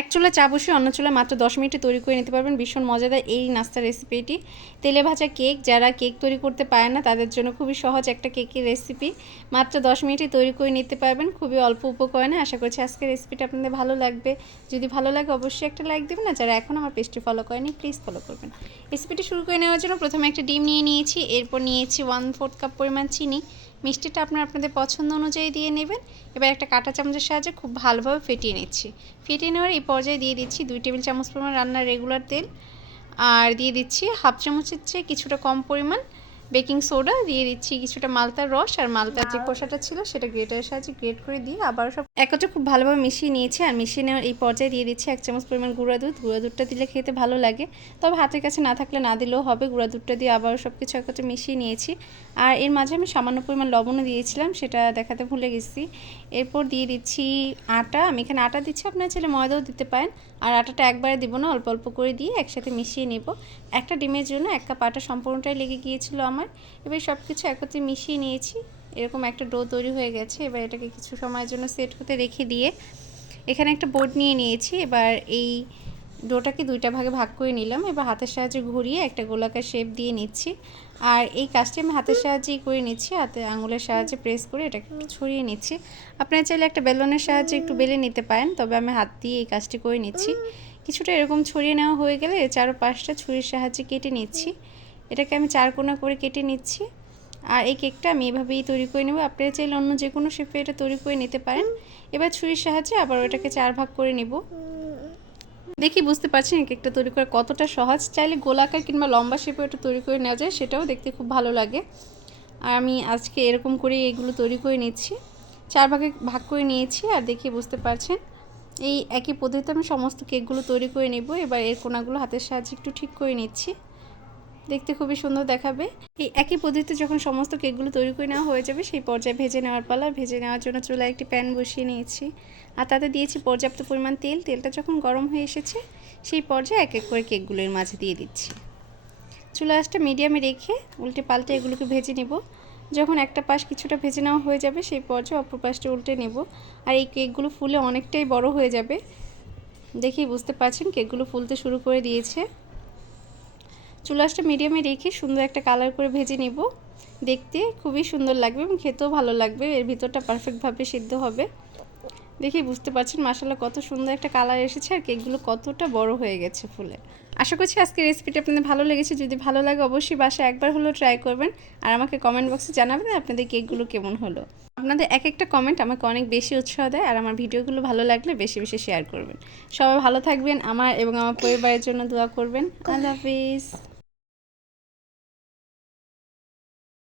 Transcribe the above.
এক চুলা চা বসিয়ে অন্য চুলা মাত্র 10 মিনিটে তৈরি করে নিতে পারবেন ভীষণ মজাদার এই নাস্তার রেসিপিটি। তেলে ভাজা কেক, যারা কেক তৈরি করতে পারে না তাদের জন্য খুবই সহজ একটা কেকের রেসিপি। মাত্র 10 মিনিটে তৈরি করে নিতে পারবেন খুবই অল্প উপকরণে। আশা করছি আজকের রেসিপিটা আপনাদের ভালো লাগবে। যদি ভালো লাগে অবশ্যই একটা লাইক দেবেন, না যারা এখন আমার পেজটি ফলো করেনি প্লিজ ফলো করবেন। রেসিপিটি শুরু করে নেওয়ার জন্য প্রথমে একটা ডিম নিয়ে নিয়েছি, এরপর নিয়েছি 1/4 কাপ পরিমাণ চিনি। মিষ্টিটা আপনাদের পছন্দ অনুযায়ী দিয়ে নেবেন। এবার একটা কাঁটা চামচের সাহায্যে খুব ভালোভাবে ফেটিয়ে নিচ্ছি। ফেটিয়ে নেওয়ার এই পর্যায়ে দিয়ে দিচ্ছি 2 টেবিল চামচ পরিমাণ রান্নার রেগুলার তেল, আর দিয়ে দিচ্ছি হাফ চামচের চেয়ে কিছুটা কম পরিমাণ বেকিং সোডা, দিয়ে দিচ্ছি কিছুটা মালতার রস, আর মালতার যে খোসাটা ছিল সেটা গ্রেটারের সাহায্যে গ্রেট করে দিয়ে আবার সব একত্রে খুব ভালোভাবে মিশিয়ে নিয়েছি। আর মিশিয়ে নেওয়ার এই পর্যায়ে দিয়ে দিচ্ছি 1 চামচ পরিমাণ গুঁড়া দুধ। গুঁড়া দুধটা দিলে খেতে ভালো লাগে, তবে হাতের কাছে না থাকলে না দিলেও হবে। গুঁড়া দুধটা দিয়ে আবার সব কিছু একত্রে মিশিয়ে নিয়েছি। আর এর মাঝে আমি সামান্য পরিমাণ লবণও দিয়েছিলাম, সেটা দেখাতে ভুলে গেছি। এরপর দিয়ে দিচ্ছি আটা। আমি এখানে আটা দিচ্ছি, আপনারা চাইলে ময়দাও দিতে পারেন। আর আটাটা একবারে দিব না, অল্প অল্প করে দিয়ে একসাথে মিশিয়ে নেব। একটা ডিমের জন্য 1 কাপ আটা সম্পূর্ণটাই লেগে গিয়েছিল আমার। এবার সব কিছু একত্রে মিশিয়ে নিয়েছি, এরকম একটা ডো তৈরি হয়ে গেছে। এবার এটাকে কিছু সময়ের জন্য সেট হতে রেখে দিয়ে এখানে একটা বোর্ড নিয়ে নিয়েছি। এবার এই ডোটাকে দুইটা ভাগে ভাগ করে নিলাম। এবার হাতের সাহায্যে ঘুরিয়ে একটা গোলাকার শেপ দিয়ে নিচ্ছি। আর এই কাজটি আমি হাতের সাহায্যেই করে নিচ্ছি, হাতে আঙুলের সাহায্যে প্রেস করে এটাকে একটু ছড়িয়ে নিচ্ছি। আপনারা চাইলে একটা বেলনের সাহায্যে একটু বেলে নিতে পারেন, তবে আমি হাত দিয়ে এই কাজটি করে নিচ্ছি। কিছুটা এরকম ছড়িয়ে নেওয়া হয়ে গেলে চারপাশটা ছুরির সাহায্যে কেটে নিচ্ছি। এটাকে আমি 4 কোণা করে কেটে নিচ্ছি। আর এই কেকটা আমি এভাবেই তৈরি করে নেব, আপনারা চাইলে অন্য যে কোনো শেপে এটা তৈরি করে নিতে পারেন। এবার ছুরির সাহায্যে আবার ওটাকে 4 ভাগ করে নেব। দেখি বুঝতে পারছেন এই কেকটা তৈরি করা কতটা সহজ। চাইলে গোলাকার কিংবা লম্বা শেপে এটা তৈরি করে নেওয়া যায়, সেটাও দেখতে খুব ভালো লাগে। আর আমি আজকে এরকম করেই এগুলো তৈরি করে নিচ্ছি, 4 ভাগে ভাগ করে নিয়েছি। আর দেখি বুঝতে পারছেন এই একই পদ্ধতিতে আমি সমস্ত কেকগুলো তৈরি করে নেব। এবার এর কোণাগুলো হাতের সাহায্যে একটু ঠিক করে নিচ্ছি, দেখতে খুবই সুন্দর দেখাবে। এই একই পদ্ধতিতে যখন সমস্ত কেকগুলো তৈরি করে নেওয়া হয়ে যাবে সেই পর্যায়ে ভেজে নেওয়ার পালা। ভেজে নেওয়ার জন্য চুলায় একটি প্যান বসিয়ে নিয়েছি, আর তাতে দিয়েছি পর্যাপ্ত পরিমাণ তেল। তেলটা যখন গরম হয়ে এসেছে সেই পর্যায়ে এক এক করে কেকগুলোর মাঝে দিয়ে দিচ্ছি। চুলা আঁচটা মিডিয়ামে রেখে উল্টে পাল্টে এগুলোকে ভেজে নেব। যখন একটা পাশ কিছুটা ভেজে নেওয়া হয়ে যাবে সেই পর্যায়ে অপর পাশটা উল্টে নেব। আর এই কেকগুলো ফুলে অনেকটাই বড় হয়ে যাবে, দেখেই বুঝতে পারছেন কেকগুলো ফুলতে শুরু করে দিয়েছে। চুলাটা মিডিয়ামে রেখে সুন্দর একটা কালার করে ভেজে নিব। দেখতে খুবই সুন্দর লাগবে এবং খেতেও ভালো লাগবে, এর ভিতরটা পারফেক্টভাবে সিদ্ধ হবে। দেখেই বুঝতে পারছেন মাশাআল্লাহ কত সুন্দর একটা কালার এসেছে, আর কেকগুলো কতটা বড় হয়ে গেছে ফুলে। আশা করছি আজকের রেসিপিটা আপনাদের ভালো লেগেছে। যদি ভালো লাগে অবশ্যই বাসায় একবার হলেও ট্রাই করবেন, আর আমাকে কমেন্ট বক্সে জানাবেন আপনাদের কেকগুলো কেমন হলো। আপনাদের এক একটা কমেন্ট আমাকে অনেক বেশি উৎসাহ দেয়, আর আমার ভিডিওগুলো ভালো লাগলে বেশি বেশি শেয়ার করবেন। সবাই ভালো থাকবেন, আমার এবং আমার পরিবারের জন্য দোয়া করবেন। আল্লাহ হাফিজ।